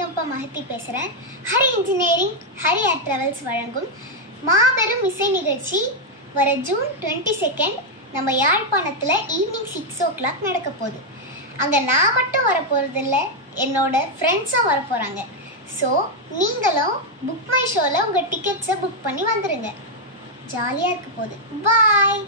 சரிகம்பா மகத்தி பேசுகிறேன். ஹரி இன்ஜினியரிங் ஹரி ஏர் ட்ராவல்ஸ் வழங்கும் மாபெரும் இசை நிகழ்ச்சி வர ஜூன் 22 நம்ம யாழ்ப்பாணத்தில் ஈவினிங் 6 o'clock நடக்க போகுது. அங்கே நான் மட்டும் வரப்போகிறதில்ல, என்னோட ஃப்ரெண்ட்ஸும் வரப்போகிறாங்க. ஸோ நீங்களும் புக் மை ஷோவில் உங்கள் டிக்கெட்ஸை புக் பண்ணி வந்துடுங்க. ஜாலியாக இருக்க போகுது. பாய்.